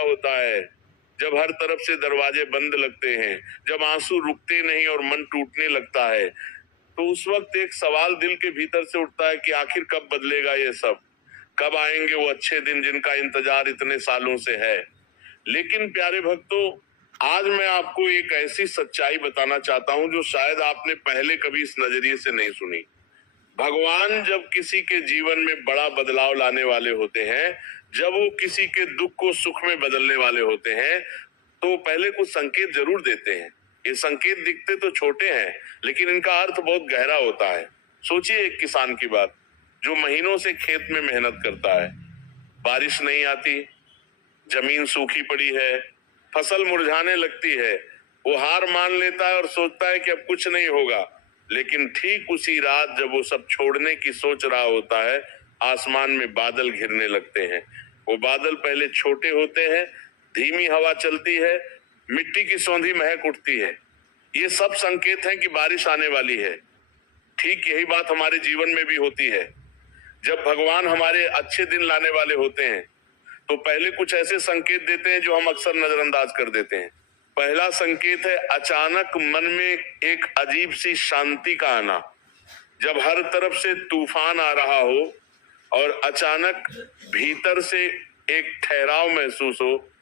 होता है, जब हर तरफ से दरवाजे बंद लगते हैं, जब आंसू रुकते नहीं और मन टूटने लगता है, तो उस वक्त एक सवाल दिल के भीतर से उठता है कि आखिर कब बदलेगा ये सब, कब आएंगे वो अच्छे दिन जिनका इंतजार इतने सालों से है। लेकिन प्यारे भक्तों, आज मैं आपको एक ऐसी सच्चाई बताना चाहता हूं जो शायद आपने पहले कभी इस नजरिए से नहीं सुनी। भगवान जब किसी के जीवन में बड़ा बदलाव लाने वाले होते हैं, जब वो किसी के दुख को सुख में बदलने वाले होते हैं, तो पहले कुछ संकेत जरूर देते हैं। ये संकेत दिखते तो छोटे हैं, लेकिन इनका अर्थ बहुत गहरा होता है। सोचिए एक किसान की बात, जो महीनों से खेत में मेहनत करता है, बारिश नहीं आती, जमीन सूखी पड़ी है, फसल मुरझाने लगती है, वो हार मान लेता है और सोचता है कि अब कुछ नहीं होगा। लेकिन ठीक उसी रात जब वो सब छोड़ने की सोच रहा होता है, आसमान में बादल घिरने लगते हैं। वो बादल पहले छोटे होते हैं, धीमी हवा चलती है, मिट्टी की सौंधी महक उठती है। ये सब संकेत हैं कि बारिश आने वाली है। ठीक यही बात हमारे जीवन में भी होती है। जब भगवान हमारे अच्छे दिन लाने वाले होते हैं, तो पहले कुछ ऐसे संकेत देते हैं जो हम अक्सर नजरअंदाज कर देते हैं। पहला संकेत है अचानक मन में एक अजीब सी शांति का आना। जब हर तरफ से तूफान आ रहा हो और अचानक भीतर से एक ठहराव महसूस हो,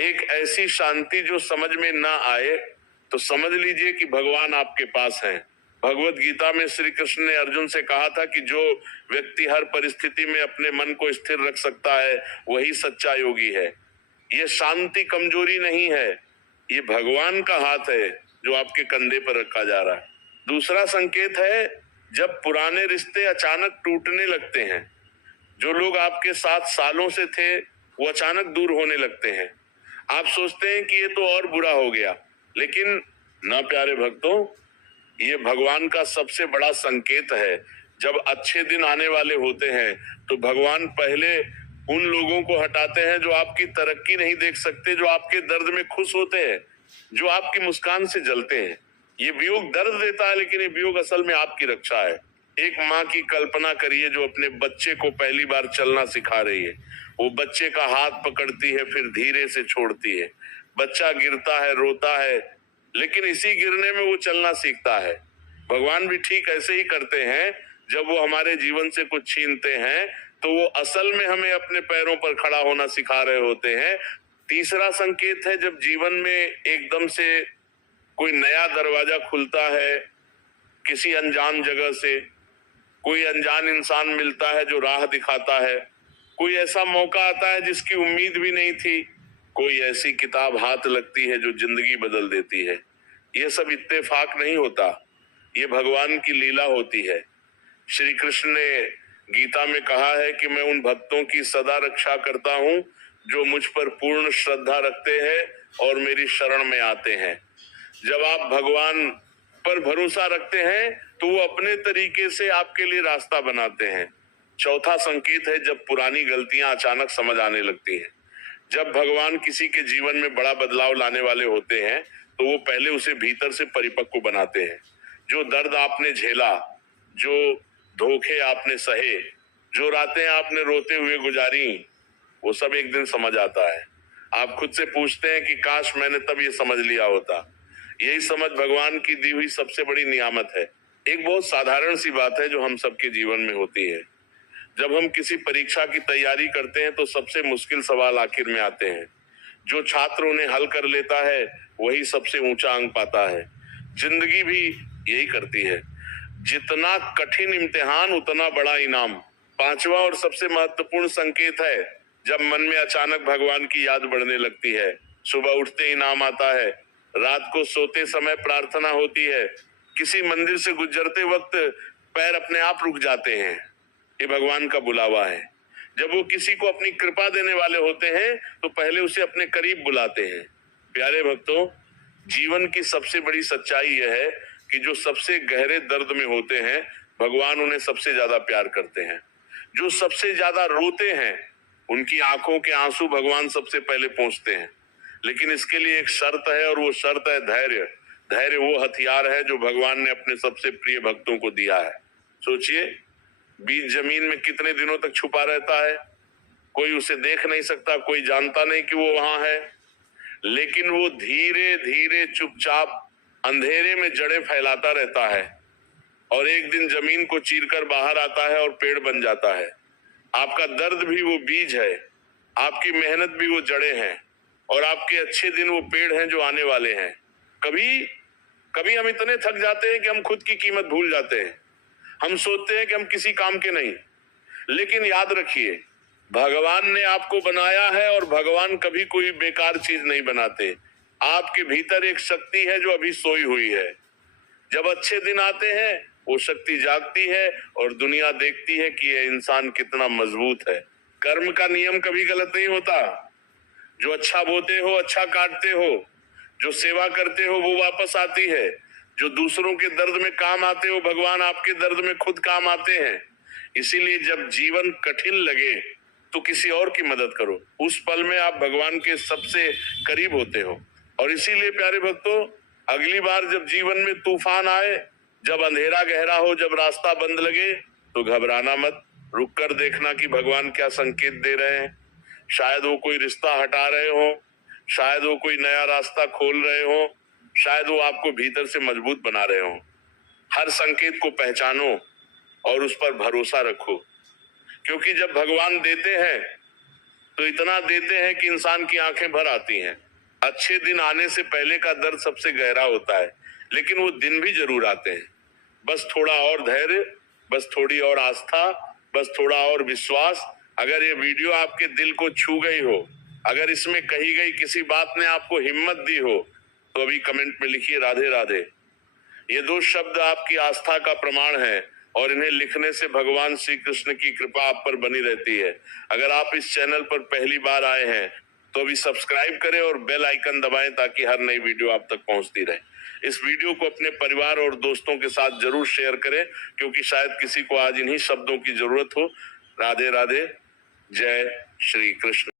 एक ऐसी शांति जो समझ में ना आए, तो समझ लीजिए कि भगवान आपके पास हैं। भगवत गीता में श्री कृष्ण ने अर्जुन से कहा था कि जो व्यक्ति हर परिस्थिति में अपने मन को स्थिर रख सकता है, वही सच्चा योगी है। ये शांति कमजोरी नहीं है, ये भगवान का हाथ है जो आपके कंधे पर रखा जा रहा है। दूसरा संकेत है जब पुराने रिश्ते अचानक टूटने लगते हैं। जो लोग आपके साथ सालों से थे, वो अचानक दूर होने लगते हैं। आप सोचते हैं कि ये तो और बुरा हो गया, लेकिन ना प्यारे भक्तों, ये भगवान का सबसे बड़ा संकेत है। जब अच्छे दिन आने वाले होते हैं, तो भगवान पहले उन लोगों को हटाते हैं जो आपकी तरक्की नहीं देख सकते, जो आपके दर्द में खुश होते हैं, जो आपकी मुस्कान से जलते हैं। ये वियोग दर्द देता है, लेकिन ये वियोग असल में आपकी रक्षा है। एक माँ की कल्पना करिए जो अपने बच्चे को पहली बार चलना सिखा रही है। वो बच्चे का हाथ पकड़ती है, फिर धीरे से छोड़ती है। बच्चा गिरता है, रोता है, लेकिन इसी गिरने में वो चलना सीखता है। भगवान भी ठीक ऐसे ही करते हैं। जब वो हमारे जीवन से कुछ छीनते हैं, तो वो असल में हमें अपने पैरों पर खड़ा होना सिखा रहे होते हैं। तीसरा संकेत है जब जीवन में एकदम से कोई नया दरवाजा खुलता है, किसी अनजान जगह से कोई अनजान इंसान मिलता है जो राह दिखाता है, कोई ऐसा मौका आता है जिसकी उम्मीद भी नहीं थी, कोई ऐसी किताब हाथ लगती है जो जिंदगी बदल देती है। ये सब इत्तेफाक नहीं होता, ये भगवान की लीला होती है। श्री कृष्ण ने गीता में कहा है कि मैं उन भक्तों की सदा रक्षा करता हूं जो मुझ पर पूर्ण श्रद्धा रखते हैं और मेरी शरण में आते हैं। जब आप भगवान पर भरोसा रखते हैं, तो वो अपने तरीके से आपके लिए रास्ता बनाते हैं। चौथा संकेत है जब पुरानी गलतियां अचानक समझ आने लगती हैं। जब भगवान किसी के जीवन में बड़ा बदलाव लाने वाले होते हैं, तो वो पहले उसे भीतर से परिपक्व बनाते हैं। जो दर्द आपने झेला, जो धोखे आपने सहे, जो रातें आपने रोते हुए गुजारी, वो सब एक दिन समझ आता है। आप खुद से पूछते हैं कि काश मैंने तब ये समझ लिया होता। यही समझ भगवान की दी हुई सबसे बड़ी नियामत है। एक बहुत साधारण सी बात है जो हम सबके जीवन में होती है। जब हम किसी परीक्षा की तैयारी करते हैं, तो सबसे मुश्किल सवाल आखिर में आते हैं। जो छात्र उन्हें हल कर लेता है, वही सबसे ऊंचा अंक पाता है। जिंदगी भी यही करती है। जितना कठिन इम्तिहान, उतना बड़ा इनाम। पांचवा और सबसे महत्वपूर्ण संकेत है जब मन में अचानक भगवान की याद बढ़ने लगती है। सुबह उठते ही नाम आता है, रात को सोते समय प्रार्थना होती है, किसी मंदिर से गुजरते वक्त पैर अपने आप रुक जाते हैं। ये भगवान का बुलावा है। जब वो किसी को अपनी कृपा देने वाले होते हैं, तो पहले उसे अपने करीब बुलाते हैं। प्यारे भक्तों, जीवन की सबसे बड़ी सच्चाई यह है कि जो सबसे गहरे दर्द में होते हैं, भगवान उन्हें सबसे ज्यादा प्यार करते हैं। जो सबसे ज्यादा रोते हैं, उनकी आंखों के आंसू भगवान सबसे पहले पहुंचते हैं। लेकिन इसके लिए एक शर्त है, और वो शर्त है धैर्य। धैर्य वो हथियार है जो भगवान ने अपने सबसे प्रिय भक्तों को दिया है। सोचिए, बीज जमीन में कितने दिनों तक छुपा रहता है, कोई उसे देख नहीं सकता, कोई जानता नहीं कि वो वहां है, लेकिन वो धीरे धीरे चुपचाप अंधेरे में जड़ें फैलाता रहता है और एक दिन जमीन को चीरकर बाहर आता है और पेड़ बन जाता है। आपका दर्द भी वो बीज है, आपकी मेहनत भी वो जड़ें हैं और आपके अच्छे दिन वो पेड़ हैं जो आने वाले हैं। कभी कभी हम इतने थक जाते हैं कि हम खुद की कीमत भूल जाते हैं। हम सोचते हैं कि हम किसी काम के नहीं, लेकिन याद रखिए, भगवान ने आपको बनाया है और भगवान कभी कोई बेकार चीज नहीं बनाते। आपके भीतर एक शक्ति है जो अभी सोई हुई है। जब अच्छे दिन आते हैं वो शक्ति जागती है और दुनिया देखती है कि यह इंसान कितना मजबूत है। कर्म का नियम कभी गलत नहीं होता। जो अच्छा बोते हो अच्छा काटते हो, जो सेवा करते हो वो वापस आती है, जो दूसरों के दर्द में काम आते हो भगवान आपके दर्द में खुद काम आते हैं। इसीलिए जब जीवन कठिन लगे तो किसी और की मदद करो, उस पल में आप भगवान के सबसे करीब होते हो। और इसीलिए प्यारे भक्तों, अगली बार जब जीवन में तूफान आए, जब अंधेरा गहरा हो, जब रास्ता बंद लगे, तो घबराना मत, रुक कर देखना कि भगवान क्या संकेत दे रहे हैं। शायद वो कोई रिश्ता हटा रहे हो, शायद वो कोई नया रास्ता खोल रहे हो, शायद वो आपको भीतर से मजबूत बना रहे हो। हर संकेत को पहचानो और उस पर भरोसा रखो, क्योंकि जब भगवान देते हैं तो इतना देते हैं कि इंसान की आंखें भर आती हैं। अच्छे दिन आने से पहले का दर्द सबसे गहरा होता है, लेकिन वो दिन भी जरूर आते हैं। बस थोड़ा और धैर्य, बस थोड़ी और आस्था, बस थोड़ा और विश्वास। अगर ये वीडियो आपके दिल को छू गई हो, अगर इसमें कही गई किसी बात ने आपको हिम्मत दी हो, तो अभी कमेंट में लिखिए राधे राधे। ये 2 शब्द आपकी आस्था का प्रमाण है और इन्हें लिखने से भगवान श्री कृष्ण की कृपा आप पर बनी रहती है। अगर आप इस चैनल पर पहली बार आए हैं तो अभी सब्सक्राइब करें और बेल आइकन दबाएं ताकि हर नई वीडियो आप तक पहुंचती रहे। इस वीडियो को अपने परिवार और दोस्तों के साथ जरूर शेयर करें, क्योंकि शायद किसी को आज इन्हीं शब्दों की जरूरत हो। राधे राधे, जय श्री कृष्ण।